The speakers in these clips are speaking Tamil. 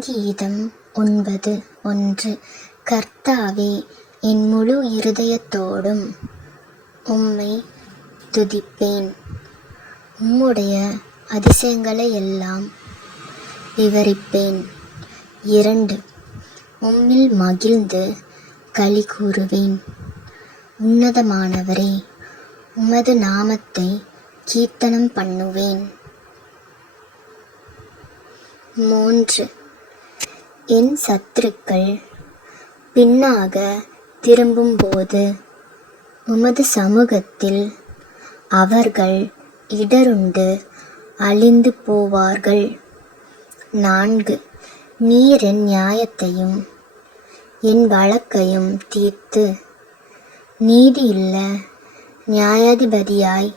சங்கீதம் ஒன்பது ஒன்று. கர்த்தாவே என் முழு இருதயத்தோடும் உம்மை துதிப்பேன். உம்முடைய அதிசயங்களை எல்லாம் விவரிப்பேன். இரண்டு. உம்மில் மகிழ்ந்து களி கூறுவேன். உன்னதமானவரே உமது நாமத்தை கீர்த்தனம் பண்ணுவேன். மூன்று. என் சத்துருக்கள் பின்னாக திரும்பும்போது உமது சமூகத்தில் அவர்கள் இடருண்டு அழிந்து போவார்கள். நான்கு நீர் என் நியாயத்தையும் என் வழக்கையும் தீர்த்து. நீதியுள்ள நியாயாதிபதியாய்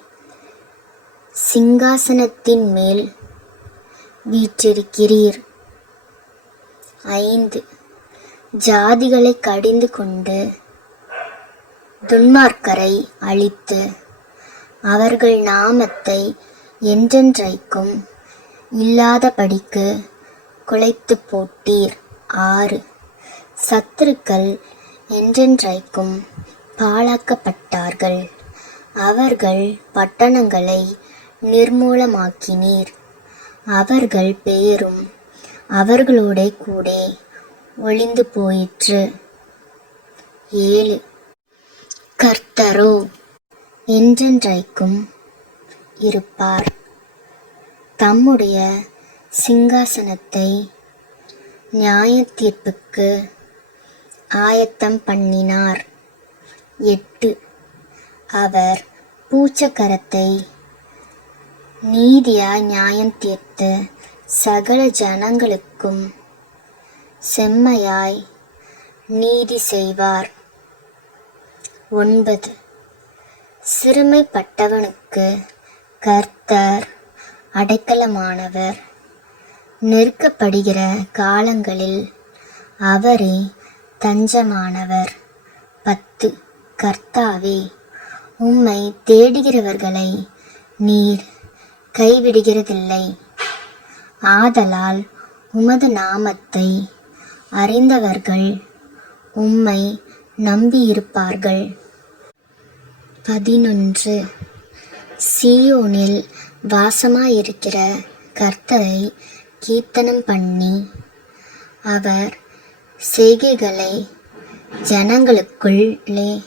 சிங்காசனத்தின் மேல் வீற்றிருக்கிறீர். ஐந்து. ஜாதிகளை கடிந்து கொண்டு துன்மார்க்கரை அழித்து அவர்கள் நாமத்தை என்றென்றைக்கும் இல்லாதபடிக்கு குலைத்து போட்டீர். ஆறு. சத்துருக்கள் என்றென்றைக்கும் பாழாக்கப்பட்டார்கள். அவர்கள் பட்டணங்களை நிர்மூலமாக்கினீர். அவர்கள் பேரும் அவர்களோட கூட ஒளிந்து போயிற்று. ஏழு. கர்த்தரோ என்றென்றைக்கும் இருப்பார். தம்முடைய சிங்காசனத்தை நியாய தீர்ப்புக்கு ஆயத்தம் பண்ணினார். எட்டு. அவர் பூச்சக்கரத்தை நீதியாய் நியாயம் தீர்த்து சகல ஜனங்களுக்கும் செம்மையாய் நீதி செய்வார். ஒன்பது. சிறுமைப்பட்டவனுக்கு கர்த்தர் அடைக்கலமானவர். நெருக்கப்படுகிற காலங்களில் அவரே தஞ்சமானவர். பத்து. கர்த்தாவே உம்மை தேடுகிறவர்களை நீர் கைவிடுகிறதில்லை. ஆதலால் உமது நாமத்தை அறிந்தவர்கள் உம்மை நம்பியிருப்பார்கள். பதினொன்று. சீயோனில் வாசமாயிருக்கிற கர்த்தரை கீர்த்தனம் பண்ணி அவர் செய்கைகளை ஜனங்களுக்குள்ளே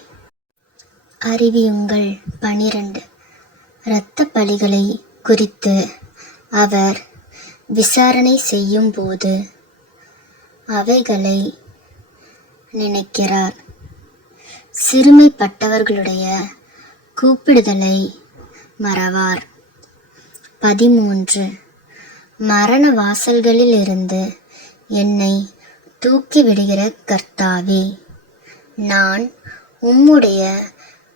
அறிவியுங்கள். பனிரெண்டு. இரத்த பலிகளை குறித்து அவர் விசாரணை செய்யும்போது அவைகளை நினைக்கிறார். சிறுமைப்பட்டவர்களுடைய கூப்பிடுதலை மறவார். பதிமூன்று. மரண வாசல்களிலிருந்து என்னை தூக்கி விடுகிற கர்த்தாவே நான் உம்முடைய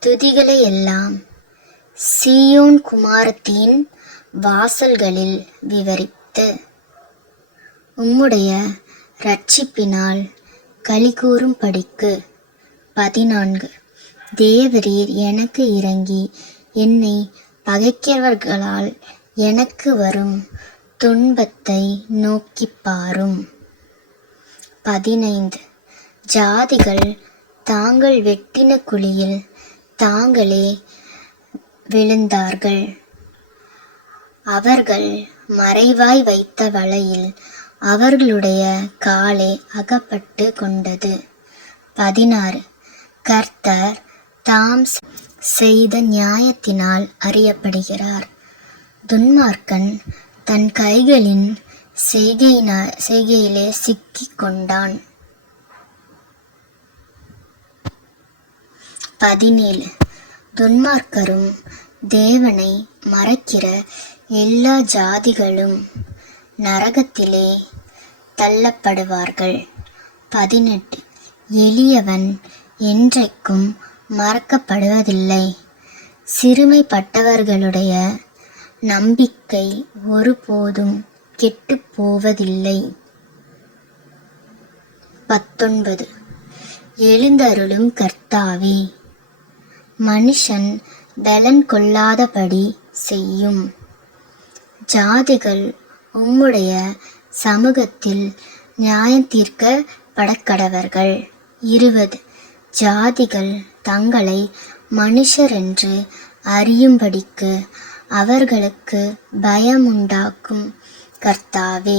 துதிகளை எல்லாம் சீயோன் குமாரத்தின் வாசல்களில் விவரித்து உம்முடைய ரட்சிப்பினால் கலிகூறும் கூறும்படிக்கு பதினான்கு. தேவரீர் எனக்கு இறங்கி என்னை பகைக்கிறவர்களால் எனக்கு வரும் துன்பத்தை நோக்கிப் பாரும். பதினைந்து. ஜாதிகள் தாங்கள் வெட்டின குழியில் தாங்களே விழுந்தார்கள். அவர்கள் மறைவாய் வைத்த வலையில் அவர்களுடைய காலே அகப்பட்டு கொண்டது. பதினாறு. கர்த்தர் தாம் செய்த நியாயத்தினால் அறியப்படுகிறார். துன்மார்க்கன் தன் கைகளின் செய்கையினா செய்கையிலே சிக்கிக் கொண்டான். பதினேழு. துன்மார்க்கரும் தேவனை மறக்கிற எல்லா ஜாதிகளும் நரகத்திலே தள்ளப்படுவார்கள். பதினெட்டு. எளியவன் என்றைக்கும் மறக்கப்படுவதில்லை. சிறுமைப்பட்டவர்களுடைய நம்பிக்கை ஒருபோதும் கெட்டுப் போவதில்லை பத்தொன்பது. எழுந்தருளும் கர்த்தாவே மனுஷன் பலன் கொள்ளாதபடி செய்யும். ஜாதிகள் உம்முடைய சமூகத்தில் நியாயம் தீர்க்க படக்கடவர்கள் இருபது. ஜாதிகள் தங்களை மனுஷரென்று அறியும்படிக்கு அவர்களுக்கு பயமுண்டாக்கும் கர்த்தாவே.